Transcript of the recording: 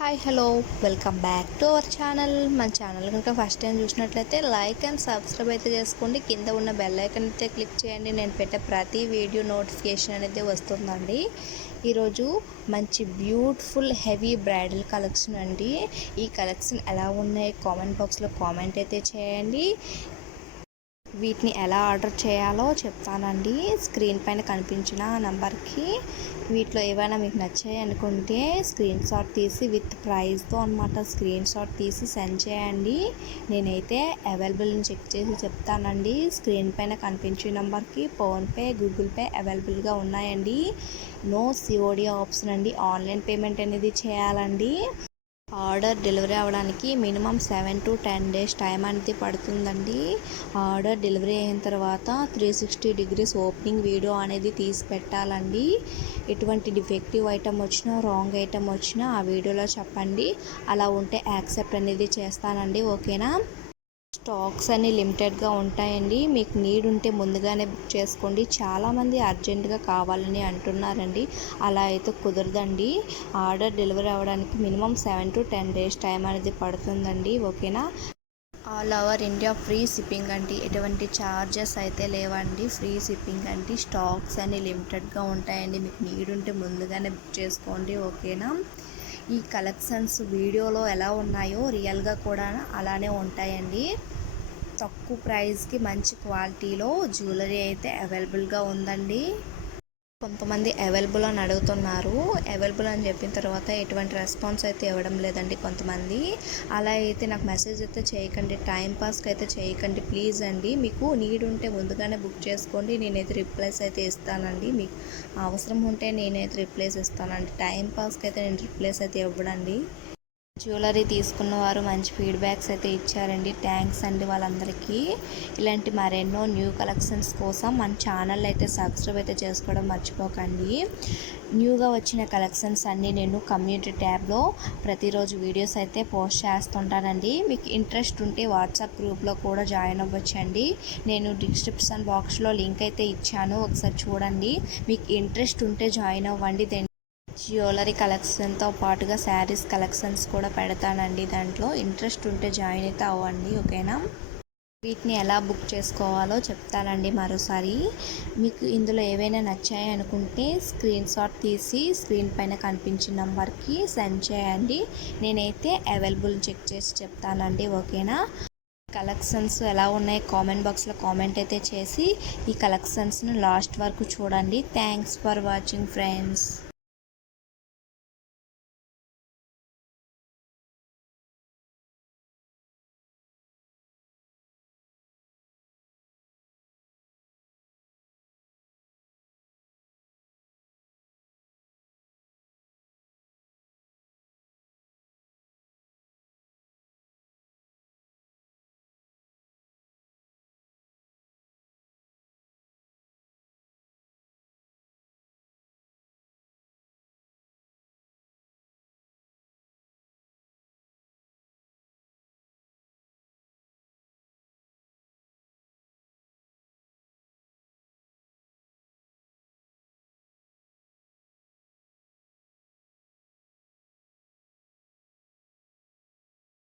Hi hello. Welcome back to our channel. మన channel కనుక first time చూసినట్లయితే like and subscribe అయితే చేసుకోండి. కింద ఉన్న బెల్ ఐకన్ అయితే క్లిక్ చేయండి. నేను పెట్టే ప్రతి వీడియో నోటిఫికేషన్ అనేది వస్తుందండి. ఈరోజు మంచి బ్యూటిఫుల్ హెవీ బ్రైడల్ కలెక్షన్ అండి. ఈ కలెక్షన్ ఎలా ఉన్నాయి కామెంట్ బాక్స్లో కామెంట్ అయితే చేయండి. వీటిని ఎలా ఆర్డర్ చేయాలో చెప్తానండి. స్క్రీన్ పైన కనిపించిన నెంబర్కి వీటిలో ఏవైనా మీకు నచ్చాయి అనుకుంటే స్క్రీన్ షాట్ తీసి విత్ ప్రైస్తో అనమాట స్క్రీన్ షాట్ తీసి సెండ్ చేయండి. నేనైతే అవైలబుల్ని చెక్ చేసి చెప్తానండి. స్క్రీన్ పైన కనిపించే నెంబర్కి ఫోన్పే గూగుల్ పే అవైలబుల్గా ఉన్నాయండి. నో సిఓడి ఆప్షన్ అండి. ఆన్లైన్ పేమెంట్ అనేది చేయాలండి. ఆర్డర్ డెలివరీ అవ్వడానికి minimum seven to ten days time అనేది పడుతుందండి. ఆర్డర్ డెలివరీ అయిన తర్వాత three sixty degrees opening video అనేది తీసి పెట్టాలండి. ఎటువంటి డిఫెక్టివ్ ఐటమ్ వచ్చినా రాంగ్ ఐటమ్ వచ్చినా ఆ వీడియోలో చెప్పండి. అలా ఉంటే యాక్సెప్ట్ అనేది చేస్తానండి. ఓకేనా? స్టాక్స్ అన్ని లిమిటెడ్గా ఉంటాయండి. మీకు నీడ్ ఉంటే ముందుగానే బుక్ చేసుకోండి. చాలామంది అర్జెంటుగా కావాలని అంటున్నారండి. అలా అయితే కుదరదండి. ఆర్డర్ డెలివరీ అవ్వడానికి minimum seven to ten days time అనేది పడుతుందండి. ఓకేనా? All over India free shipping అండి. ఎటువంటి ఛార్జెస్ అయితే లేవండి. ఫ్రీ షిప్పింగ్ అండి. స్టాక్స్ అన్ని లిమిటెడ్గా ఉంటాయండి. మీకు నీడ్ ఉంటే ముందుగానే బుక్ చేసుకోండి. ఓకేనా? ఈ కలెక్షన్స్ వీడియోలో ఎలా ఉన్నాయో రియల్గా కూడా అలానే ఉంటాయండి. తక్కువ ప్రైస్కి మంచి క్వాలిటీలో జ్యువెలరీ అయితే అవైలబుల్గా ఉందండి. కొంతమంది అవైలబుల్ అని అడుగుతున్నారు. అవైలబుల్ అని చెప్పిన తర్వాత ఎటువంటి రెస్పాన్స్ అయితే ఇవ్వడం లేదండి కొంతమంది. అలా అయితే నాకు మెసేజ్ అయితే చేయకండి టైం పాస్కి అయితే చేయకండి ప్లీజ్ అండి. మీకు నీడ్ ఉంటే ముందుగానే బుక్ చేసుకోండి. నేనైతే రిప్లైస్ అయితే ఇస్తానండి. మీకు అవసరం ఉంటే నేనైతే రిప్లైస్ ఇస్తానండి. టైం పాస్కి అయితే నేను రిప్లైస్ అయితే ఇవ్వడండి జ్యువెలరీ తీసుకున్న వారు మంచి ఫీడ్బ్యాక్స్ అయితే ఇచ్చారండి. థ్యాంక్స్ అండి వాళ్ళందరికీ. ఇలాంటి మరెన్నో న్యూ కలెక్షన్స్ కోసం మన ఛానల్ అయితే సబ్స్క్రైబ్ అయితే చేసుకోవడం మర్చిపోకండి. న్యూగా వచ్చిన కలెక్షన్స్ అన్నీ నేను కమ్యూనిటీ ట్యాబ్లో ప్రతిరోజు వీడియోస్ అయితే పోస్ట్ చేస్తుంటానండి. మీకు ఇంట్రెస్ట్ ఉంటే వాట్సాప్ గ్రూప్లో కూడా జాయిన్ అవ్వచ్చండి. నేను డిస్క్రిప్షన్ బాక్స్లో లింక్ అయితే ఇచ్చాను. ఒకసారి చూడండి. మీకు ఇంట్రెస్ట్ ఉంటే జాయిన్ అవ్వండి. జ్యువెలరీ కలెక్షన్తో పాటుగా శారీస్ కలెక్షన్స్ కూడా పెడతానండి దాంట్లో. ఇంట్రెస్ట్ ఉంటే జాయిన్ అయితే అవ్వండి ఓకేనా? వీటిని ఎలా బుక్ చేసుకోవాలో చెప్తానండి మరోసారి. మీకు ఇందులో ఏవైనా నచ్చాయి అనుకుంటే స్క్రీన్ షాట్ తీసి స్క్రీన్ పైన కనిపించిన నెంబర్కి సెండ్ చేయండి. నేనైతే అవైలబుల్ చెక్ చేసి చెప్తానండి ఓకేనా? కలెక్షన్స్ ఎలా ఉన్నాయి కామెంట్ బాక్స్లో కామెంట్ అయితే చేసి ఈ కలెక్షన్స్ను లాస్ట్ వరకు చూడండి. Thanks for watching friends.